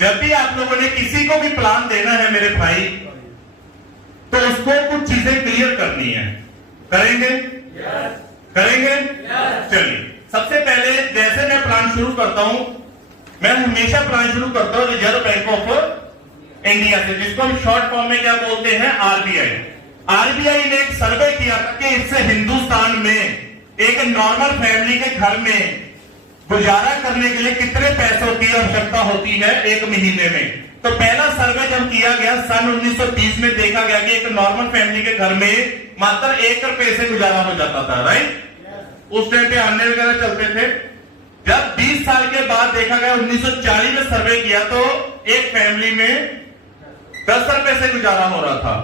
जब भी आप लोगों ने किसी को भी प्लान देना है मेरे भाई, तो उसको कुछ चीजें क्लियर करनी है। करेंगे? करेंगे? चलिए, सबसे पहले जैसे मैं प्लान शुरू करता हूं, मैं हमेशा प्लान शुरू करता हूं रिजर्व बैंक ऑफ इंडिया से, जिसको हम शॉर्ट फॉर्म में क्या बोलते हैं, आरबीआई। आरबीआई ने एक सर्वे किया कि इससे हिंदुस्तान में एक नॉर्मल फैमिली के घर में गुजारा करने के लिए कितने पैसों की आवश्यकता होती है एक महीने में। तो पहला सर्वे जब किया गया सन 1920 में, देखा गया कि एक नॉर्मल फैमिली के घर में मात्र 1 रुपए से गुजारा हो जाता था, राइट। उस टाइम पे अन्य वगैरह चलते थे। जब 20 साल के बाद देखा गया, 1940 में सर्वे किया, तो एक फैमिली में 10 रुपए से गुजारा हो रहा था।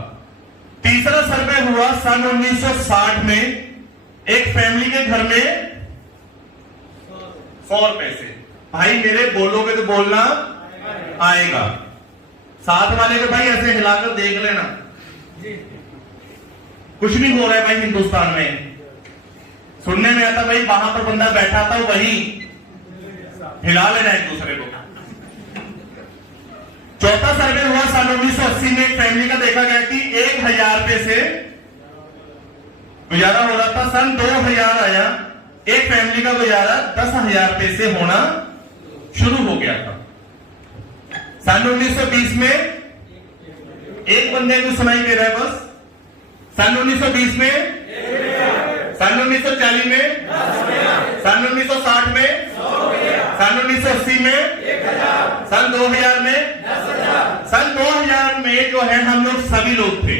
तीसरा सर्वे हुआ सन 1960 में, एक फैमिली के घर में 100 रुपए से। भाई मेरे बोलोगे तो बोलना आएगा, साथ वाले को भाई ऐसे हिलाकर देख लेना, कुछ भी हो रहा है भाई हिंदुस्तान में। सुनने में आता भाई वहां पर बंदा बैठा था, वही हिला लेना एक दूसरे को। चौथा सर्वे हुआ सन 1980 में, एक फैमिली का देखा गया कि 1000 रुपए से गुजारा हो रहा था। सन 2000 आया, एक फैमिली का गुजारा 10,000 रुपए से होना शुरू हो गया था। सन 1920 में एक बंदे को सुनाई दे रहा है बस। सन 1920 में, सन 1940 में, सन 1960 में, सन 1980 में, सन 2000 में, सन 2000 में जो है हम लोग सभी लोग थे,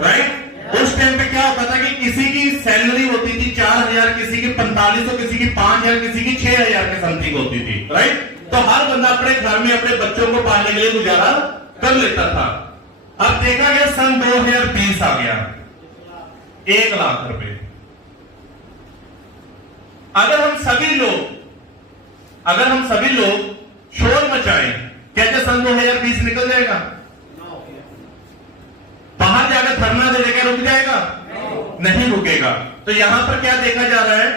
राइट। उस टाइम पे क्या होता था कि किसी की सैलरी होती थी 4000, किसी की 4500, किसी की 5000, किसी की 6000 के समथिंग होती थी, राइट। तो हर बंदा अपने घर में अपने बच्चों को पालने के लिए गुजारा कर लेता था। अब देखा गया सन 2020 आ गया, 1 लाख रुपए। अगर हम सभी लोग शोर मचाएं, क्या सन 2020 निकल जाएगा? बाहर जाकर धरना दे देकर रुक जाएगा? नहीं रुकेगा। तो यहां पर क्या देखा जा रहा है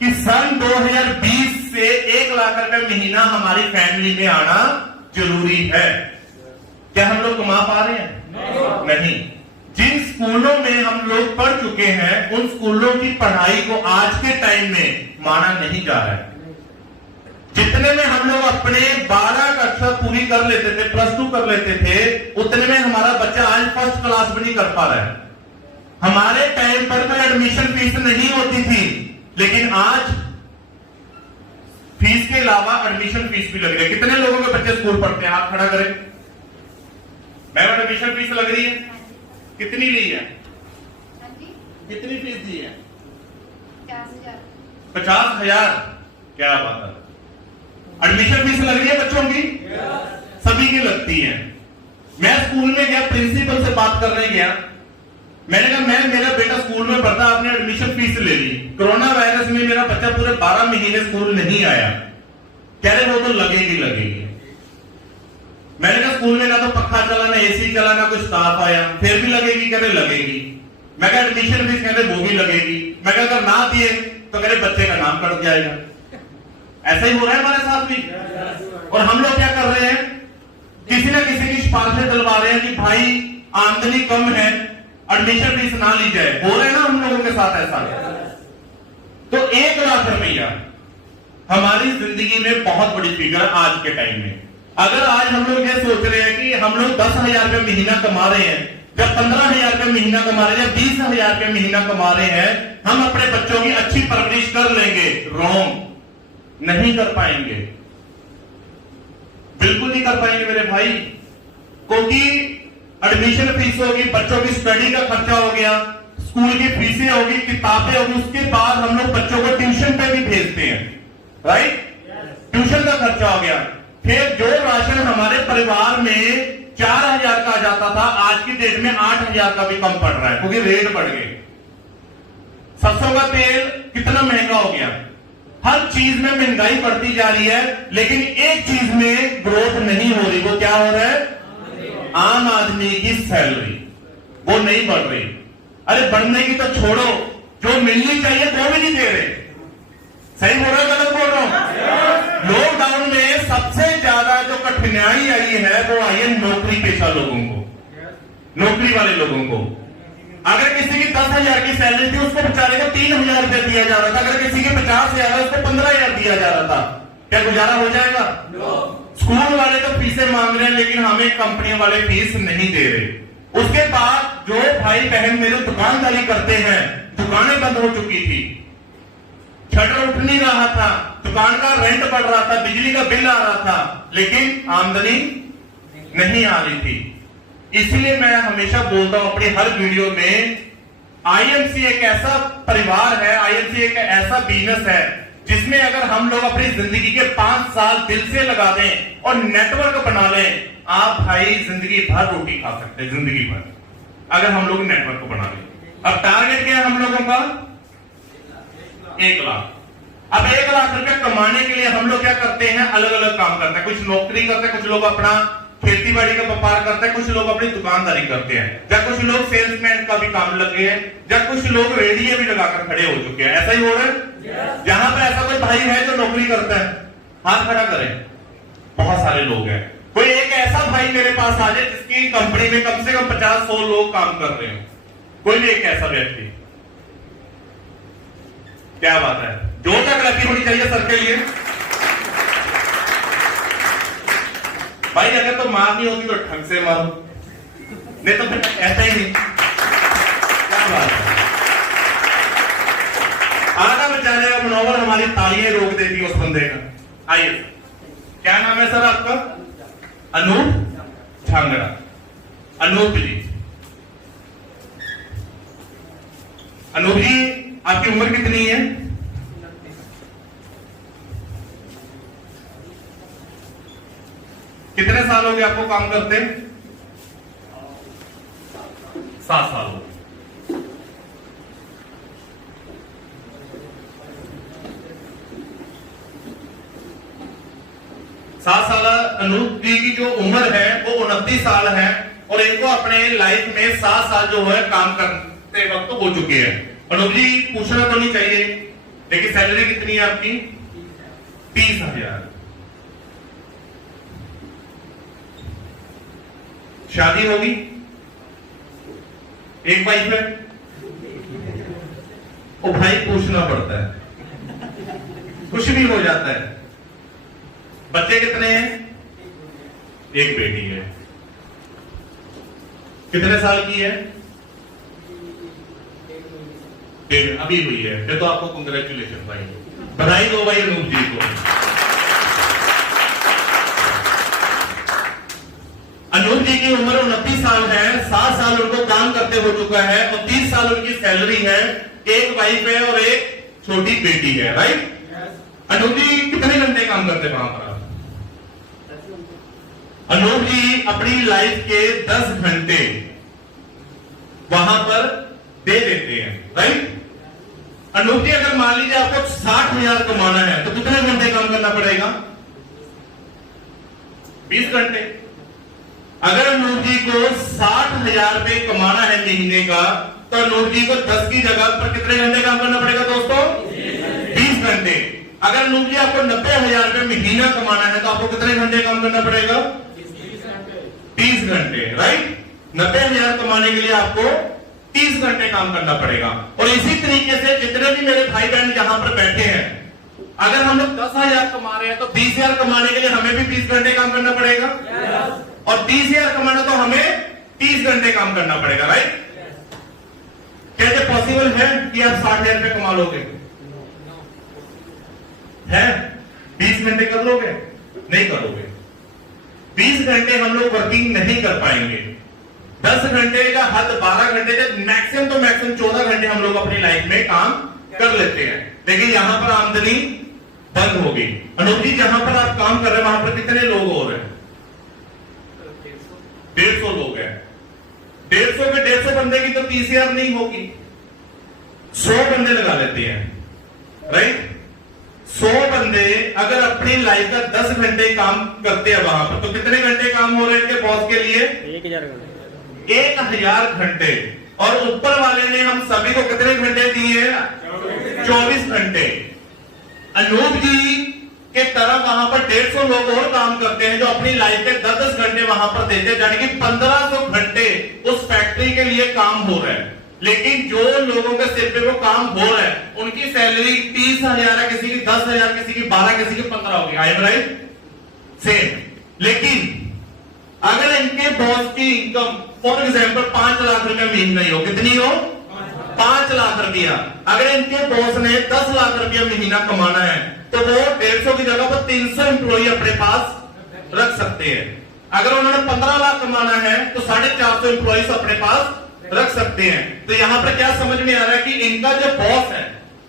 कि सन 2020 से 1 लाख रुपए महीना हमारी फैमिली में आना जरूरी है। क्या हम लोग कमा पा रहे हैं? नहीं। जिन स्कूलों में हम लोग पढ़ चुके हैं, उन स्कूलों की पढ़ाई को आज के टाइम में माना नहीं जा रहा है। जितने में हम लोग अपने 12 कक्षा पूरी कर लेते थे, +2 कर लेते थे, उतने में हमारा बच्चा आज फर्स्ट क्लास भी नहीं कर पा रहा है। हमारे टाइम पर कोई एडमिशन फीस नहीं होती थी, लेकिन आज फीस के अलावा एडमिशन फीस भी लग रही है। कितने लोगों के बच्चे स्कूल पढ़ते हैं? आप खड़ा करें। मैम एडमिशन फीस लग रही है, कितनी ली है? कितनी फीस दी है? 50,000। क्या बात है। एडमिशन फीस लग रही है बच्चों की? सभी की लगती है। मैं स्कूल में गया, प्रिंसिपल से बात करने गया, मैंने कहा मैम मेरा बेटा स्कूल में पढ़ता, आपने एडमिशन फीस ले ली। कोरोना वायरस में मेरा बच्चा पूरे 12 महीने स्कूल नहीं आया। कह रहे वो तो लगेगी। मैंने कहा स्कूल में ना तो पक्का चला, ना एसी चला, ना कोई स्टाफ आया, फिर भी लगेगी? कह रहे लगेगी। मैं कहा एडमिशन फीस? कह रहे वो भी लगेगी। मैं कहा अगर ना दिए तो कह रहे बच्चे का नाम कट जाएगा। ऐसा ही हो रहा है हमारे साथ भी। और हम लोग क्या कर रहे हैं, किसी ना किसी की सिफारिशें दिलवा रहे हैं कि भाई आमदनी कम है, एडमिशन फीस ना ली जाए। हो रहा है ना हम लोगों के साथ ऐसा। तो 1 लाख रुपया हमारी जिंदगी में बहुत बड़ी फिगर आज के टाइम में। अगर आज हम लोग ये सोच रहे हैं कि हम लोग 10,000 रुपये महीना कमा रहे हैं, जब 15,000 रुपये महीना कमा रहे हैं, जब 20,000 रुपये महीना कमा रहे हैं, हम अपने बच्चों की अच्छी परवरिश कर लेंगे, रॉन्ग। नहीं कर पाएंगे, बिल्कुल नहीं कर पाएंगे मेरे भाई। क्योंकि एडमिशन फीस होगी, बच्चों की स्टडी का खर्चा हो गया, स्कूल की फीसें होगी, किताबें होगी, उसके बाद हम लोग बच्चों को ट्यूशन पे भी भेजते हैं, राइट। ट्यूशन का खर्चा हो गया। फिर जो राशन हमारे परिवार में 4,000 का जाता था, आज की डेट में 8,000 का भी कम पड़ रहा है, क्योंकि रेट बढ़ गए। सरसों का तेल कितना महंगा हो गया। हर चीज में महंगाई बढ़ती जा रही है, लेकिन एक चीज में ग्रोथ नहीं हो रही। वो क्या हो रहा है? आम आदमी की सैलरी वो नहीं बढ़ रही। अरे बढ़ने की तो छोड़ो, जो मिलनी चाहिए वो भी नहीं दे रहे। सही बोल रहा हूं, गलत बोल रहा हूं? लॉकडाउन में सब सबसे ज्यादा जो कठिनाई आई है वो आई है नौकरी पेशा लोगों को, नौकरी वाले लोगों को। अगर किसी की 10,000 की सैलरी थी उसको बेचारे को 3,000 रुपया दिया जा रहा था, अगर किसी के 50,000 है उसको 15,000 दिया जा रहा था। क्या गुजारा हो जाएगा? स्कूल वाले तो फीसें मांग रहे हैं लेकिन हमें कंपनियों वाले फीस नहीं दे रहे। उसके बाद जो भाई बहन मेरे दुकानदारी करते हैं, दुकानें बंद हो चुकी थी, शटर उठ नहीं रहा था, दुकान का रेंट बढ़ रहा था, बिजली का बिल आ रहा था, लेकिन आमदनी नहीं आ रही थी। इसलिए मैं हमेशा बोलता हूं अपनी हर वीडियो में, आईएमसी एक ऐसा परिवार है, आईएमसी एक ऐसा बिजनेस है जिसमें अगर हम लोग अपनी जिंदगी के 5 साल दिल से लगा दें और नेटवर्क बना लें, आप भाई जिंदगी भर रोटी खा सकते हैं, जिंदगी भर, अगर हम लोग नेटवर्क बना लें। अब टारगेट क्या है हम लोगों का? 1 लाख। अब 1 लाख रुपए कमाने के लिए हम लोग क्या करते हैं? अलग अलग काम करते हैं। कुछ नौकरी करते हैं, कुछ लोग अपना खेती बाड़ी का व्यापार करते हैं, कुछ लोग अपनी दुकानदारी करते हैं, या कुछ लोग सेल्समैन का भी काम लगे हैं, या कुछ लोग रेडियो भी लगाकर खड़े हो चुके हैं। ऐसा ही हो रहा है। जहां पर ऐसा कोई भाई है जो नौकरी करता है, हाथ खड़ा करें। बहुत सारे लोग हैं। कोई एक ऐसा भाई मेरे पास आ जाए जिसकी कंपनी में कम से कम 50-100 लोग काम कर रहे हो, कोई भी एक ऐसा व्यक्ति। क्या बात है, जोर तक लगी होनी चाहिए सर के लिए। भाई अगर तो मारनी होती तो ढंग से मारो, नहीं तो फिर ऐसा ही नहीं। क्या बात है, आधा बेचारे का मनोबल हमारी तालियां रोक देती उस बंदे का। आइए, क्या नाम है सर आपका? अनूप झांगड़ा। अनूप जी, अनूप जी आपकी उम्र कितनी है? कितने साल हो गए आपको काम करते? 7 साल हो गए। अनूप जी की जो उम्र है वो 29 साल है और इनको अपने लाइफ में 7 साल जो है काम करते वक्त हो चुके हैं। अनूप जी पूछना तो नहीं चाहिए, लेकिन सैलरी कितनी है आपकी? 30,000। शादी होगी? एक वाइफ है? ओ भाई पूछना पड़ता है, कुछ भी हो जाता है। बच्चे कितने हैं? एक बेटी है। कितने साल की है? अभी हुई है। फिर तो आपको कंग्रेचुलेशन भाई, बधाई दो भाई अनूप जी को। अनूप जी की उम्र 29 साल है, 7 साल उनको काम करते हो चुका है और 30 साल उनकी सैलरी है, एक वाइफ है और एक छोटी बेटी है। राइट? अनूप जी कितने घंटे काम करते हैं वहां पर? अनूप जी अपनी लाइफ के 10 घंटे वहां पर दे देते हैं। राइट? अनूप जी अगर मान लीजिए आपको 60,000 कमाना है तो कितने घंटे काम करना पड़ेगा? 20 घंटे। अगर अनूप जी को 60,000 रुपए कमाना है महीने का, तो अनूप जी को 10 की जगह पर कितने घंटे काम करना पड़ेगा दोस्तों? 20 घंटे। अगर अनूप जी आपको 90,000 रुपए महीना कमाना है तो आपको कितने घंटे काम करना पड़ेगा? 30 घंटे। राइट? 90,000 कमाने के लिए आपको 30 घंटे काम करना पड़ेगा। और इसी तरीके से जितने भी मेरे भाई बहन यहां पर बैठे हैं, अगर हम लोग 10,000 कमा रहे हैं तो 20,000 कमाने के लिए हमें भी 30 घंटे काम करना पड़ेगा। और 30,000 कमाना तो हमें 30 घंटे काम करना पड़ेगा। राइट? क्या ये पॉसिबल है कि आप 60,000 रुपए कमा लोगे? है? 20 घंटे कर लोगे? नहीं करोगे। 20 घंटे हम लोग वर्किंग नहीं कर पाएंगे। 10 घंटे का हद 12 घंटे तक, मैक्सिमम तो मैक्सिमम 14 घंटे हम लोग अपनी लाइफ में काम कर लेते हैं, लेकिन यहां पर आमदनी बंद होगी। अनूप जी जहां पर आप काम कर रहे हैं वहां पर कितने लोग हो रहे हैं? 150 लोग हैं। 150 के 150 बंदे की तो 30,000 नहीं होगी, 100 बंदे लगा लेते हैं। राइट? 100 बंदे अगर अपनी लाइफ का 10 घंटे काम करते हैं वहां पर, तो कितने घंटे काम हो रहे हैं बॉस के लिए? 1,000 घंटे। और ऊपर वाले ने हम सभी को कितने घंटे दिए? 24 घंटे। अनूप जी के तरह वहां पर 150 लोग और काम करते हैं जो अपनी लाइफ के 10-10 घंटे वहां पर देते हैं, यानी कि 1500 घंटे उस फैक्ट्री के लिए काम हो रहा है। लेकिन जो लोगों के सिर पे वो काम हो रहा है उनकी सैलरी 30,000 है, किसी की 10,000, किसी की 12, किसी की 15 होगी। I am right? सेम। लेकिन अगर इनके बॉस की इनकम फॉर एग्जाम्पल 5 लाख रुपया महीना ही हो, कितनी हो? 5 लाख रुपया। अगर इनके बॉस ने 10 लाख रुपया महीना कमाना है तो वो 150 की जगह पर 300 एम्प्लॉय अपने पास रख सकते हैं। अगर उन्होंने 15 लाख कमाना है तो 450 एम्प्लॉयज अपने पास रख सकते हैं। तो यहां पर क्या समझ में आ रहा है कि इनका जो बॉस है,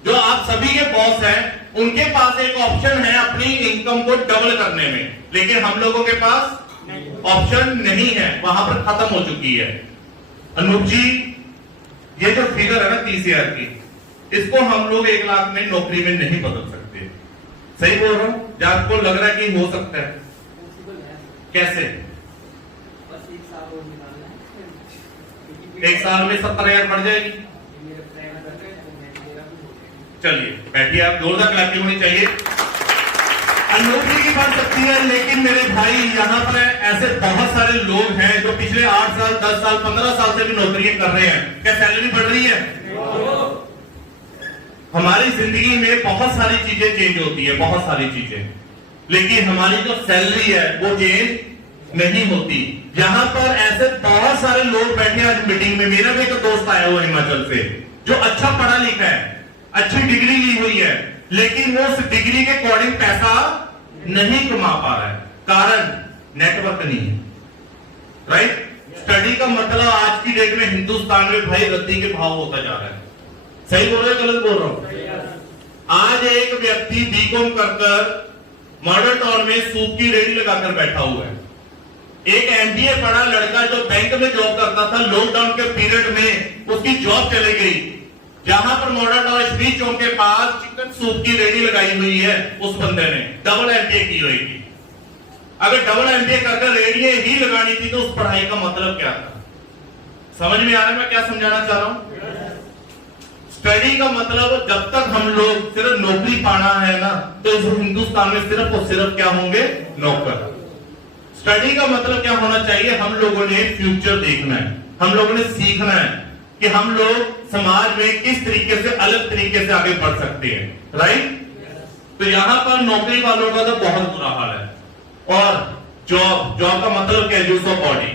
जो आप सभी के बॉस हैं, उनके पास एक ऑप्शन है अपनी इनकम को डबल करने में, लेकिन हम लोगों के पास ऑप्शन नहीं है, वहां पर खत्म हो चुकी है। अनूप जी, ये जो फिगर है ना 30,000 की, इसको हम लोग 1 लाख में नौकरी में नहीं बदल सकते। सही बोल रहा हूं? या आपको लग रहा है कि हो सकता है? कैसे? बस 1 साल और निकालना है। 1 साल में 70,000 बढ़ जाएगी। चलिए बैठिए, आप जोरदार क्लैपिंग होनी चाहिए। अनूप जी की बढ़ सकती है, लेकिन मेरे भाई यहाँ पर ऐसे बहुत सारे लोग हैं जो पिछले 8 साल, 10 साल, 15 साल से भी नौकरियां कर रहे हैं। क्या सैलरी बढ़ रही है? हमारी जिंदगी में बहुत सारी चीजें चेंज होती है, बहुत सारी चीजें, लेकिन हमारी जो सैलरी है वो चेंज नहीं होती। यहां पर ऐसे बहुत सारे लोग बैठे हैं आज मीटिंग में। मेरा भी एक दोस्त आया हुआ हिमाचल से जो अच्छा पढ़ा लिखा है, अच्छी डिग्री ली हुई है, लेकिन वो उस डिग्री के अकॉर्डिंग पैसा नहीं कमा पा रहा है। कारण नेटवर्क नहीं है। राइट? स्टडी का मतलब आज की डेट में हिंदुस्तान में भाई रद्दी के भाव होता जा रहा है। सही बोल रहे हैं, गलत बोल रहा हूं? आज एक व्यक्ति बीकॉम कर मॉडल टाउन में सूप की रेडी लगाकर बैठा हुआ है। एक एमबीए पढ़ा लड़का जो बैंक में जॉब करता था, लॉकडाउन के पीरियड में उसकी जॉब चली गई। जहां पर मॉडल टाउन स्पीच चौक के पास चिकन सूप की रेडी लगाई हुई है, उस बंदे ने डबल एमबीए की हुई थी। अगर डबल एमबीए करके रेडियो ही लगानी थी तो उस पढ़ाई का मतलब क्या था? समझ में आ रहा है मैं क्या समझाना चाह रहा हूं? स्टडी का मतलब जब तक हम लोग सिर्फ नौकरी पाना है ना, तो इस हिंदुस्तान में सिर्फ और सिर्फ क्या होंगे? नौकर। स्टडी का मतलब क्या होना चाहिए? हम लोगों ने फ्यूचर देखना है, हम लोगों ने सीखना है कि हम लोग समाज में किस तरीके से अलग तरीके से आगे बढ़ सकते हैं। राइट? तो यहां पर नौकरी वालों का तो बहुत बुरा हाल है। और जॉब का मतलब क्या? Use of body.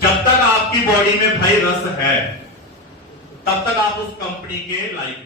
जब तक आपकी बॉडी में भाई रस है तब तक आप उस कंपनी के लाइफ